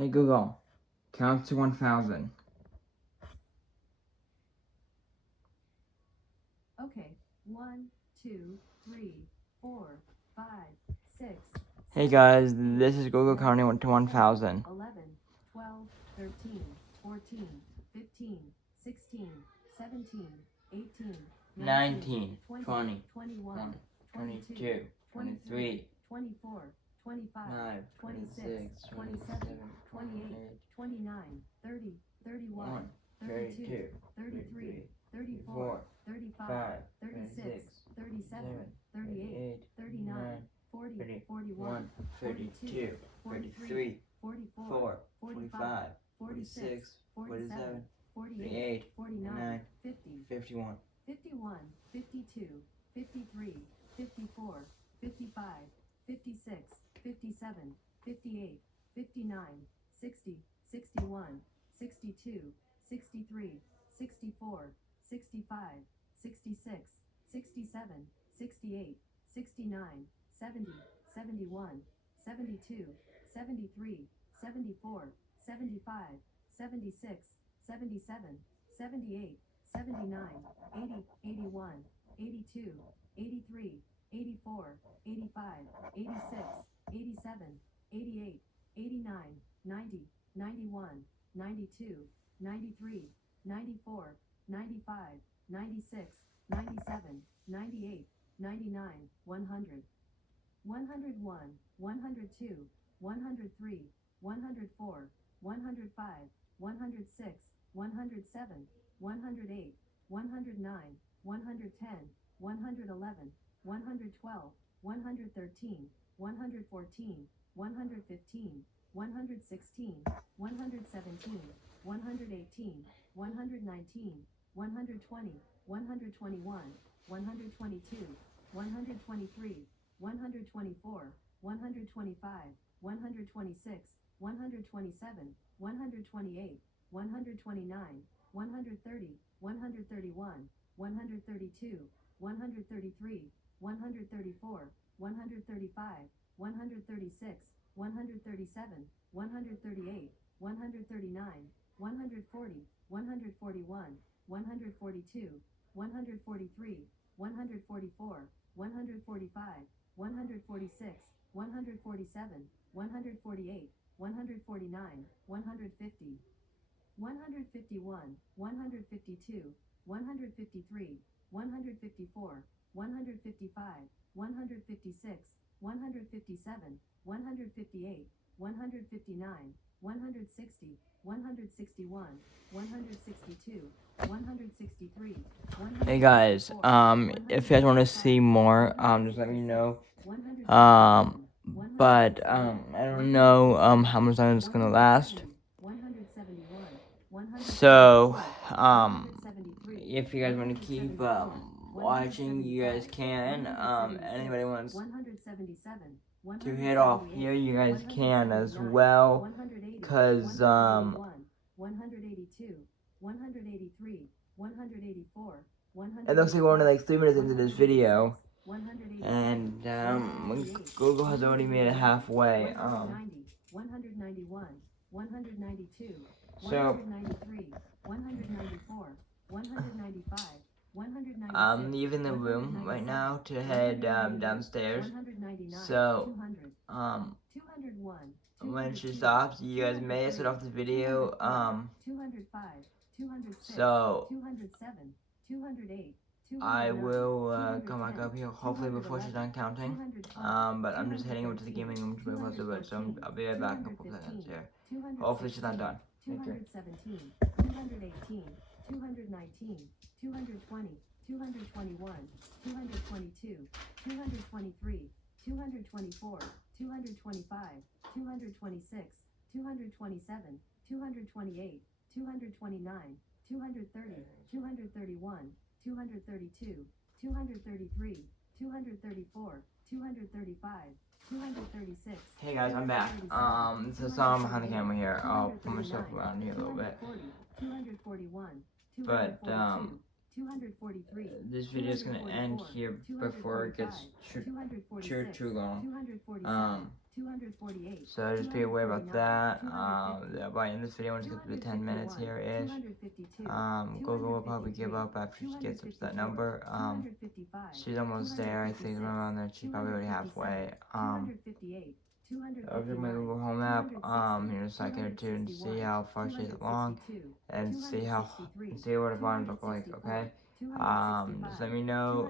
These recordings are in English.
Hey Google, count to 1,000. Okay, 1, 2, 3, 4, 5, 6. Hey guys, this is Google counting to 1,000. 11, 12, 13, 14, 15, 16, 17, 18, 19, 20, 20, 21, 22, 23, 24, 25, 26, 27, 28, 29, 30, 31, 32, 33, 34, 35, 36, 37, 38, 39, 40, 41, 42, 43, 44, 45, 46, 47, 48, 49, 50, 51, 51, 52, 53, 54, 55, 56, 57, 58, 59, 60, 61, 62, 63, 64, 65, 66, 67, 68, 69, 70, 71, 72, 73, 74, 75, 76, 77, 78, 79, 80, 81, 82, 83, 84, 85, 86, 87, 88, 89, 90, 91, 92, 93, 94, 95, 96, 97, 98, 99, 100, 101, 102, 103, 104, 105, 106, 107, 108, 109, 110, 111, 112, 113, 114, 115, 116, 117, 118, 119, 120, 121, 122, 123, 124, 125, 126, 127, 128, 129, 130, 131, 132, 133, 134, 135, 136, 137, 138, 139, 140, 141, 142, 143, 144, 145, 146, 147, 148, 149, 150, 151, 152, 153, 154, 155, 156, 157, 158, 159, 160, 161, 162, 163, Hey guys, if you guys want to see more, just let me know. But I don't know how much time it's gonna last. So if you guys want to keep watching, you guys can. Anybody wants to hit off here, you guys can as well. Cause 182, 183, 184, it looks like we're only like 3 minutes into this video, and Google has already made it halfway. 191, 192, So 193, 194, 195, 196, I'm leaving the room right now to head downstairs. So 201, when she stops, you guys may exit off this video. 205, 206, So 207, 208, I will come back up here hopefully before she's done counting. But I'm just heading over to the gaming room to play closer, but so I'll be right back in a couple seconds here. Hopefully she's not done. Thank you. 217, 218, 219, 220, 221, 222, 223, 224, 225, 226, 227, 228, 229, 230, 231, 232, 233, 234, 235, 236. Hey guys, I'm back. So I'm behind the camera here. I'll put myself around here a little bit. 241, But 243. This video is gonna end here before it gets too long. 248. So just be aware about that. By in this video, once it gets to the 10 minutes here ish, Gogo will probably give up after she gets up to that number. She's almost there. I think around there. She's probably already halfway. I'll give my Google Home app in a second or two and see how far she's along and see what her bottoms look like. Okay. Just let me know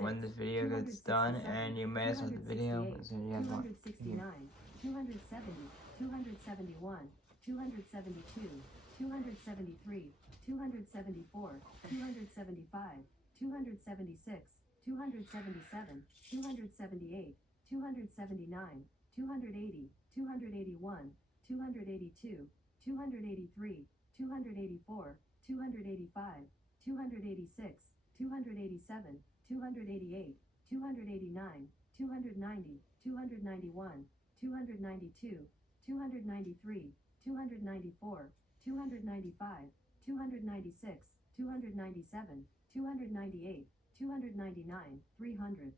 when this video gets done, and you may start the video as soon as you guys want. 269, 270, 271, 272, 273, 274, 275, 276, 277, 278, 279, 280, 281, 282, 283, 284, 285, 286, 287, 288, 289, 290, 291, 292, 293, 294, 295, 296, 297, 298, 299, 300,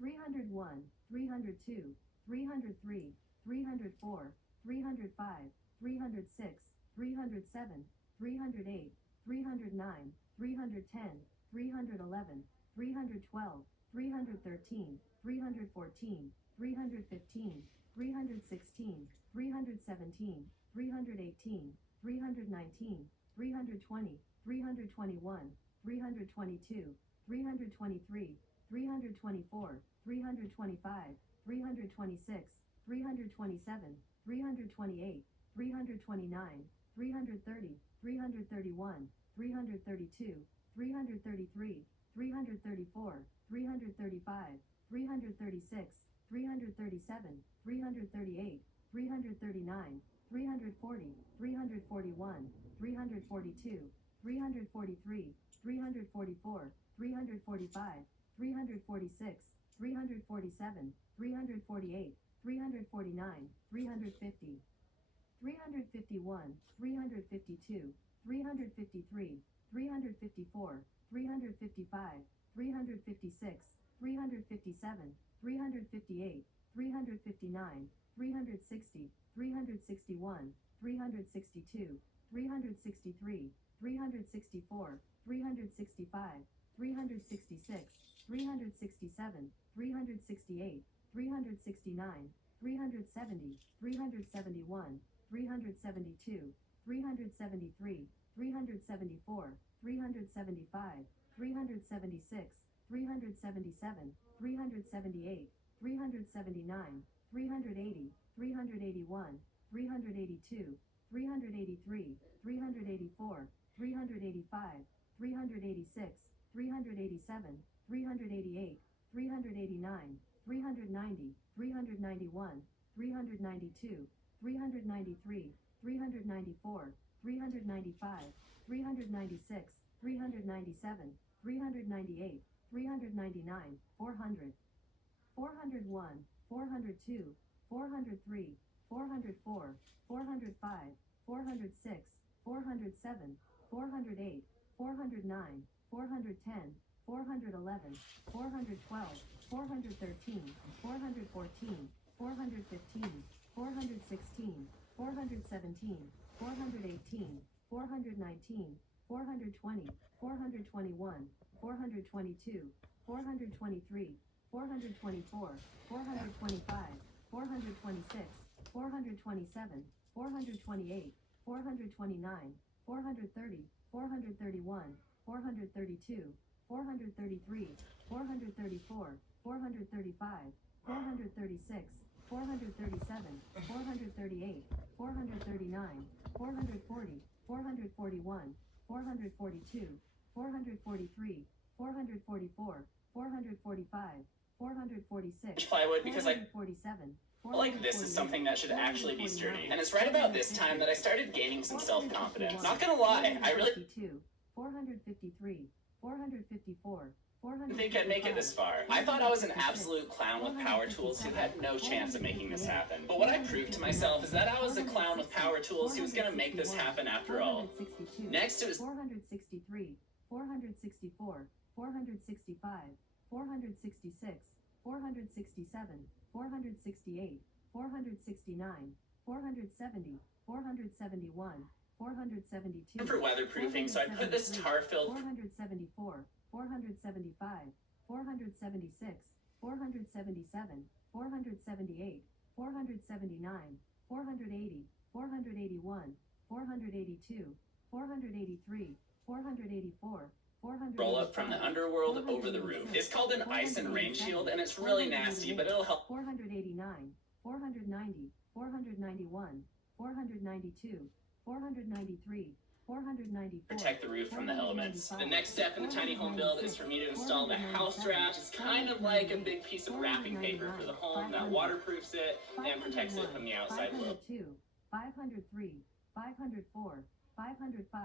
301, 302, 303, 304, 305, 306, 307, 308, 309, 310, 311, 312, 313, 314, 315, 316, 317, 318, 319, 320, 321, 322, 323, 324, 325, 326, 327, 328, 329, 330, 331, 332, 333, 334, 335, 336, 337, 338, 339, 340, 341, 342, 343, 344, 345, 346, 347, 348, 349, 350, 351, 352, 353, 354, 355, 356, 357, 358, 359, 360, 361, 362, 363, 364, 365, 366, 367, 368, 369, 370, 371, 372, 373, 374, 375, 376, 377, 378, 379, 380, 381, 382, 383, 384, 385, 386, 387, 388, 389, 390, 391, 392, 393, 394, 395, 396, 397, 398, 399, 400, 401, 402, 403, 404, 405, 406, 407, 408, 409, 410, 411, 412, 413, 414, 415, 416, 417, 418, 419, 420, 421, 422, 423, 424, 425, 426, 427, 428, 429, 430, 431, 432, 433, 434, 435, 436, 437, 438, 439, 440, 441, 442, 443, 444, 445, 446, plywood because 447, like this is something that should actually be sturdy. And it's right about this time that I started gaining some self-confidence. Not gonna lie, I really 453, 454, didn't think I'd make it this far. I thought I was an absolute clown with power tools who had no chance of making this happen. But what I proved to myself is that I was a clown with power tools who was gonna make this happen after all. Next it was 463, 464, 465, 466, 467, 468, 469, 470, 471, 472. For weatherproofing, so I put this tar-filled 474, 475, 476, 477, 478, 479, 480, 481, 482, 483, 484, 485. roll up from the underworld over the roof. It's called an ice and rain shield, and it's really nasty, but it'll help 489, 490, 491, 492, 493, 494. protect the roof from the elements. The next step in the tiny home build is for me to install the house wrap. It's kind of like a big piece of wrapping paper for the home that waterproofs it and protects it from the outside load. 502, 503, 504, 505,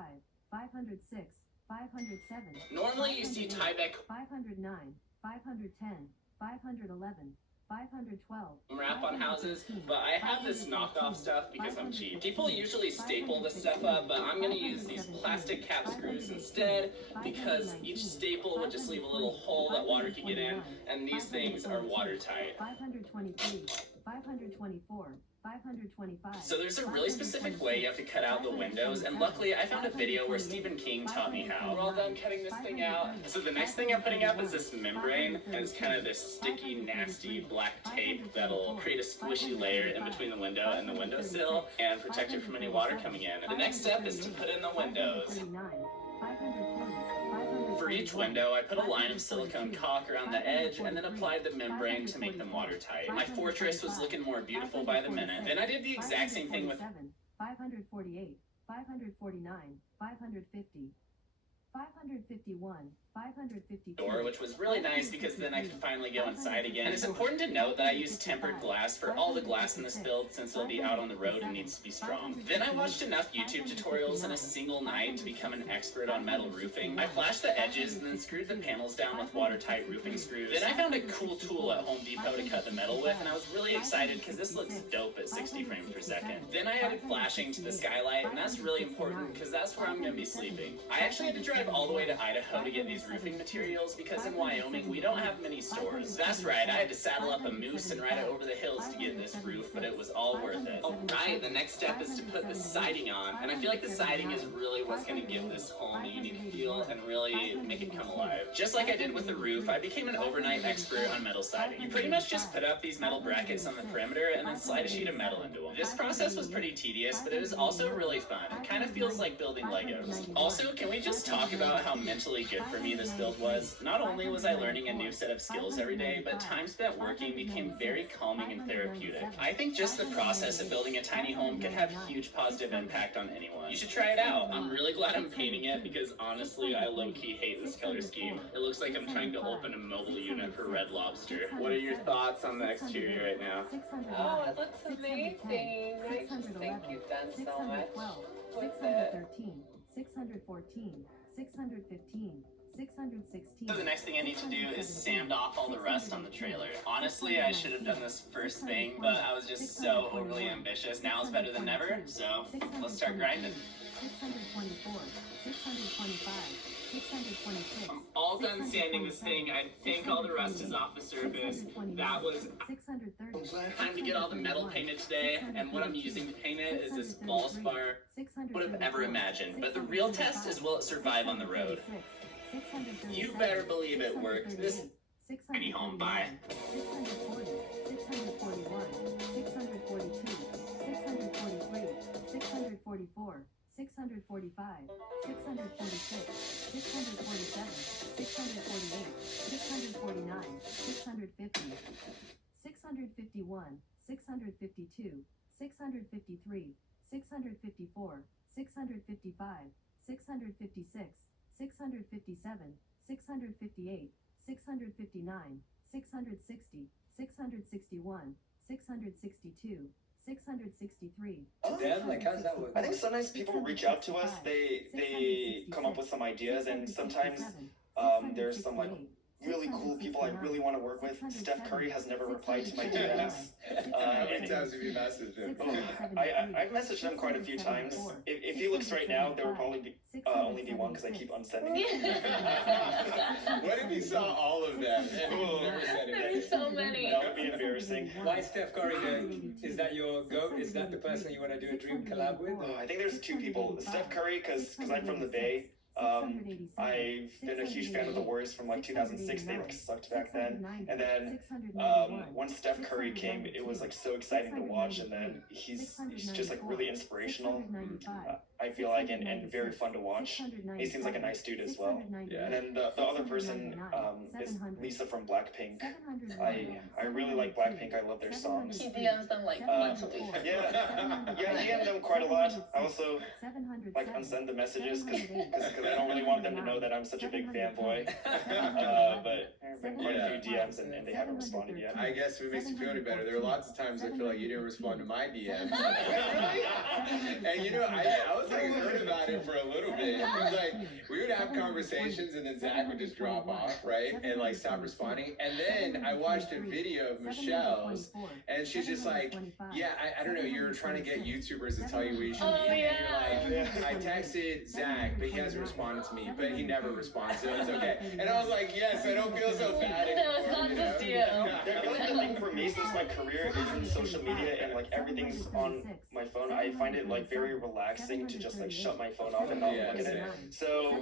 506, 507. Normally you see Tyvek 509, 510, 511, 512. wrap on houses, but I have this knockoff stuff because I'm cheap. People usually staple this stuff up, but I'm gonna use these plastic cap screws instead because each staple would just leave a little hole that water could get in, and these things are watertight. 523, 524, 525. So there's a really specific way you have to cut out the windows, and luckily I found a video where Stephen King taught me how. We're all done cutting this thing out. So the next thing I'm putting up is this membrane, and it's kind of this sticky, nasty black tape that'll create a squishy layer in between the window and the windowsill and protect it from any water coming in. The next step is to put in the windows. For each window, I put a line of silicone caulk around the edge and then applied the membrane to make them watertight. My fortress was looking more beautiful by the minute. Then I did the exact same thing with 548, 549, 550, 551, 552. door, which was really nice because then I could finally go inside again. And it's important to note that I use tempered glass for all the glass in this build since it'll be out on the road and needs to be strong. Then I watched enough YouTube tutorials in a single night to become an expert on metal roofing. I flashed the edges and then screwed the panels down with watertight roofing screws. Then I found a cool tool at Home Depot to cut the metal with, and I was really excited because this looks dope at 60 frames per second. Then I added flashing to the skylight, and that's really important because that's where I'm going to be sleeping. I actually had to drive all the way to Idaho to get these roofing materials because in Wyoming we don't have many stores. That's right, I had to saddle up a moose and ride it over the hills to get this roof, but it was all worth it. Alright, the next step is to put the siding on, and I feel like the siding is really what's going to give this home a unique feel and really make it come alive. Just like I did with the roof, I became an overnight expert on metal siding. You pretty much just put up these metal brackets on the perimeter and then slide a sheet of metal into them. This process was pretty tedious, but it was also really fun. It kind of feels like building Legos. Also, can we just talk about how mentally good for me this build was? Not only was I learning a new set of skills every day, but time spent working became very calming and therapeutic. I think just the process of building a tiny home can have huge positive impact on anyone. You should try it out. I'm really glad I'm painting it because honestly, I low-key hate this color scheme. It looks like I'm trying to open a mobile unit for Red Lobster. What are your thoughts on the exterior right now? Oh, it looks amazing. I just think you've done so much with it. 613, 614, 615, 616. So the next thing I need to do is sand off all the rust on the trailer. Honestly, I should have done this first thing, but I was just so overly ambitious. Now it's better than ever, so let's start grinding. 624, 625, 626. I'm all done sanding this thing. I think all the rust is off the surface. That was 630. time to get all the metal painted today, and what I'm using to paint it is this Valspar. Would have ever imagined, but the real test is will it survive on the road. You better believe it worked. This tiny home, bye. 640, 641, 642, 643, 644, 645, 646, 647, 648, 649, 650, 651, 652, 653, 654, 655, 656, 657, 658, 659, 660, 661, 662, 663. Dan, like, how does that work? I think sometimes people reach out to us, they come up with some ideas, and sometimes there's some like really really cool people I really want to work with. Steph Curry has never replied to my DMs. How many times have you messaged him? I've messaged him quite a few times. If he looks right now, there will probably be only be one because I keep unsending him. What if you saw all of them and you never said There's anything? so many. That would be embarrassing. Why Steph Curry then? Is that your goat? Is that the person you want to do a dream collab with? Or? I think there's two people. Steph Curry, because I'm from the Bay. I've been a huge fan of the Warriors from like 2006. They like sucked back then. And then once Steph Curry came, it was like so exciting to watch. And then he's just like really inspirational. I feel like and very fun to watch. He seems like a nice dude as well. Yeah. And then the other person is Lisa from Blackpink. I really like Blackpink. I love their songs. He DMs them like once a week. Yeah, I DM them quite a lot. I also like unsend the messages because I don't really want them to know that I'm such a big fanboy. But there have been quite a few DMs and they haven't responded yet. I guess if it makes you feel any better, there are lots of times I feel like you didn't respond to my DMs. And you know, I was like heard about it for a little bit. It was like we would have conversations and then Zach would just drop off, right? And like stop responding. And then I watched a video of Michelle's and she's just like, yeah, I don't know, you're trying to get YouTubers to tell you what you should Oh, eat. yeah. And you're like, I texted Zach, but he hasn't responded to me, but he never responds, so it's okay. And I was like, yes, I don't feel so bad anymore. No, it's not you just know? you. The only good thing for me since my career is in social media and like everything's on my phone, I find it like very relaxing to just like shut my phone off and not look at it. So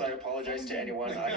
I apologize to anyone I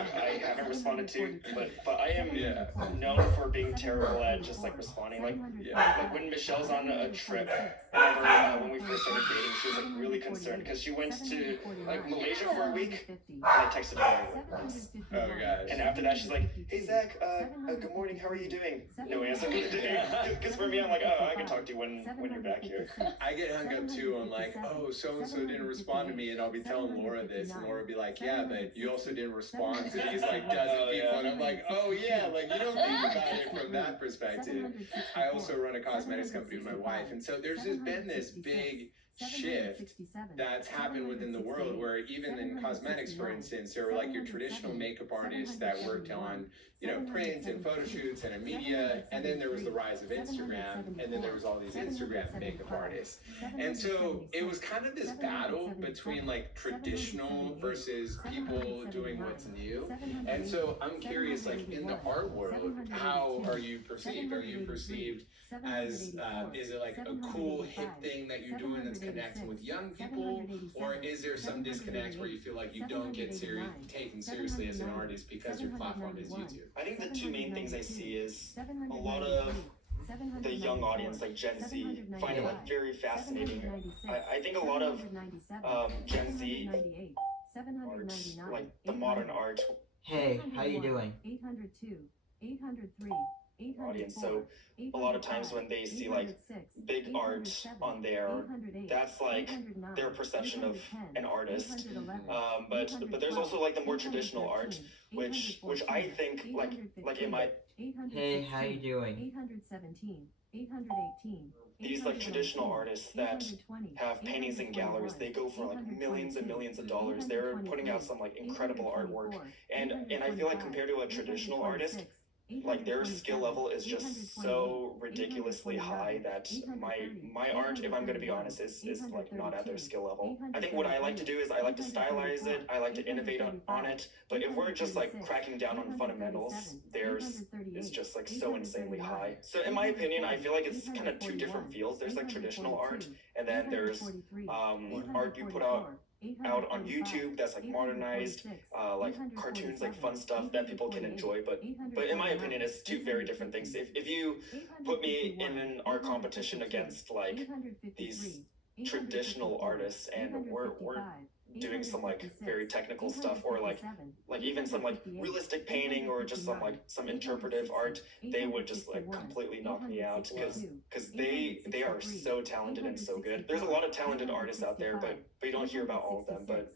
haven't responded to, but I am known for being terrible at just like responding. Like when Michelle's on a trip, I remember when we first started dating, she was like really concerned because she went to like Malaysia for a week, and I texted her once. Oh gosh. And after that, she's like, "Hey Zach, good morning. How are you doing?" No answer. Because for me, I'm like, "Oh, I can talk to you when you're back here." I get hung up too on like, oh, so-and-so didn't respond to me, and I'll be telling Laura this, and Laura will be like, yeah, but you also didn't respond to these like dozen people, and I'm like, oh yeah, like you don't think about it from that perspective. I also run a cosmetics company with my wife, and so there's just been this big shift that's happened within the world where even in cosmetics, for instance, there were like your traditional makeup artists that worked on, you know, print and photo shoots and media, and then there was the rise of Instagram, and then there was all these Instagram makeup artists. And so it was kind of this battle between like traditional versus people doing what's new. And so I'm curious, like in the art world, how are you perceived? Are you perceived as, is it like a cool hip thing that you're doing that's connecting with young people, or is there some disconnect where you feel like you don't get taken seriously as an artist because your platform is YouTube? I think the two main things I see is a lot of the young audience, like Gen Z, find it like very fascinating. I think a lot of Gen Z art, like the modern art Hey, how you doing? 802, 803, audience. So a lot of times when they see like big art on there, that's like their perception of an artist. But there's also like the more traditional art, which I think like in my Hey, how you doing? 817, 818. these like traditional artists that have paintings in galleries, they go for like millions and millions of dollars. They're putting out some like incredible artwork, and I feel like compared to a traditional artist, like their skill level is just so ridiculously high that my art, if I'm gonna be honest, is like not at their skill level. I think what I like to do is I like to stylize it, I like to innovate on it, but if we're just like cracking down on fundamentals, theirs is just like so insanely high. So in my opinion, I feel like it's kind of two different fields. There's like traditional art, and then there's art you put out on YouTube that's like modernized, like cartoons, like fun stuff that people can enjoy. But in my opinion, it's two very different things. If you put me in an art competition against like these traditional artists and we're doing some like very technical stuff, or like even some like realistic painting, or just some interpretive art, they would just like completely knock me out because they are so talented and so good. There's a lot of talented artists out there, but you don't hear about all of them. But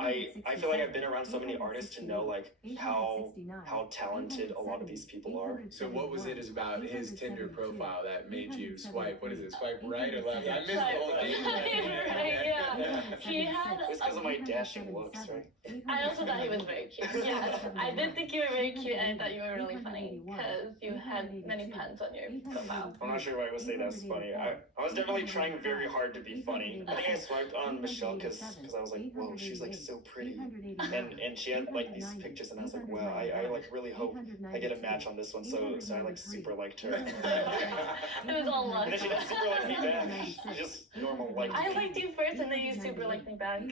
I feel like I've been around so many artists to know like how talented a lot of these people are. So what was it about his Tinder profile that made you swipe? What is it? Swipe right or left? I missed the whole thing. Right, yeah. He had It's because of my dashing looks, right? I also thought he was very cute. Yeah, I did think you were very cute, and I thought you were really funny because you had many puns on your profile. I'm not sure if I would say that's funny. I was definitely trying very hard to be funny. I think I swiped on Michelle because I was like, whoa, she's like so pretty. And she had like these pictures and I was like, wow, I like really hope I get a match on this one. So I like super liked her. It was all luck. And then she didn't super like me back. She just normal liked me. I liked you first, and then you super liked me back.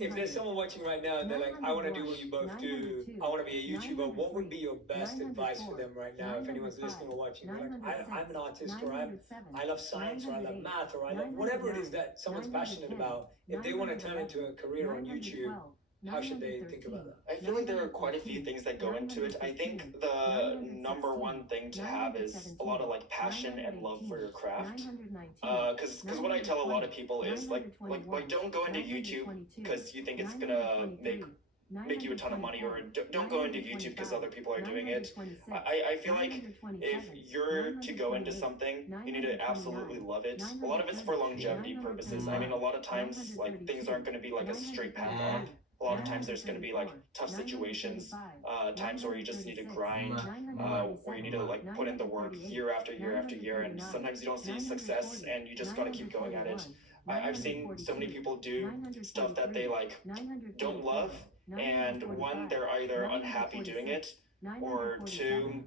If there's someone watching right now and they're like, I want to do what you both do, I want to be a YouTuber, what would be your best advice for them right now? If anyone's listening or watching, they're like, I'm an artist, or I love science, or I love math, or I love whatever it is that someone's passionate about. If they want to turn it into a career on YouTube, how should they think about that? I feel like there are quite a few things that go into it. I think the number one thing to have is a lot of like passion and love for your craft. Because what I tell a lot of people is like don't go into YouTube because you think it's gonna make you a ton of money, or don't go into YouTube because other people are doing it. I feel like if you're to go into something, you need to absolutely love it. A lot of it's for longevity purposes. I mean, a lot of times like things aren't going to be like a straight path up. A lot of times there's going to be like tough situations, times where you just need to grind, where you need to like put in the work year after year after year, and sometimes you don't see success and you just got to keep going at it. I've seen so many people do stuff that they like don't love, and one, they're either unhappy doing it, or two,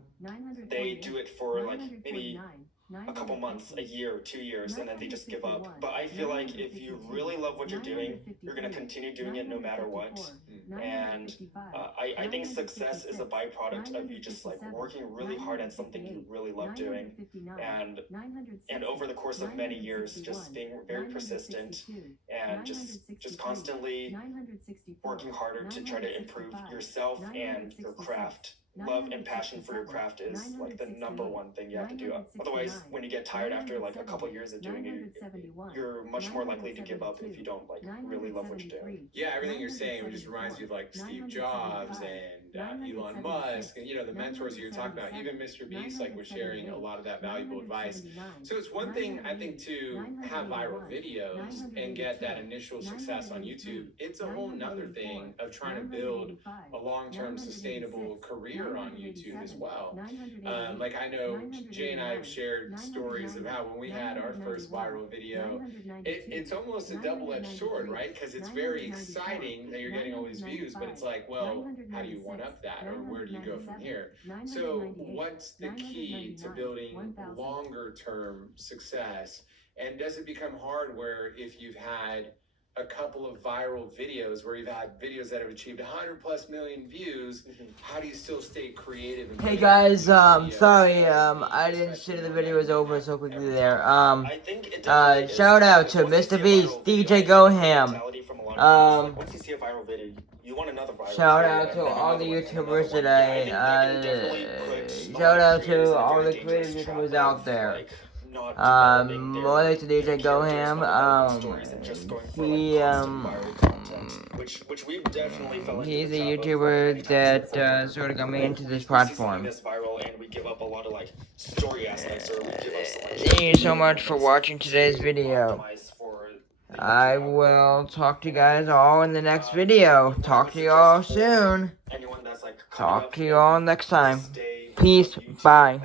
they do it for like maybe a couple months, a year, 2 years, and then they just give up. But I feel like if you really love what you're doing, you're going to continue doing it no matter what. And I think success is a byproduct of you just like working really hard at something you really love doing, and over the course of many years just being very persistent and just constantly working harder to try to improve yourself and your craft. Love and passion for your craft is like the number one thing you have to do. Otherwise, when you get tired after like a couple years of doing it, you're much more likely to give up if you don't like really love what you're doing. Yeah, everything you're saying just reminds me of like Steve Jobs and Elon Musk, and the mentors you're talking about. Even Mr. Beast was sharing a lot of that valuable advice. So it's one thing, I think, to have viral videos and get that initial success on YouTube. It's a whole nother thing of trying to build a long-term sustainable career on YouTube as well. Like I know Jay and I have shared stories of how when we had our first viral video, it's almost a double-edged sword, right? Because it's very exciting that you're getting all these views, but it's like, well, how do you one-up that, or where do you go from here? So what's the key to building longer-term success? And does it become hard where if you've had a couple of viral videos where you've had videos that have achieved 100+ million views, how do you still stay creative? And Hey guys, sorry, I didn't see the video was over so quickly there. I think it shout out to Mr. Beast, DJ Goham. Once you see a viral video, you want another viral Shout out to all the YouTubers today. Shout out to all the creative YouTubers out there. More like to DJ Goham. Which we've definitely fell into. He's a YouTuber that sort of got me into this platform. Thank you so much for watching today's video. I will talk to you guys all in the next video. Talk to you all soon. Talk to you all next time. Peace. Bye.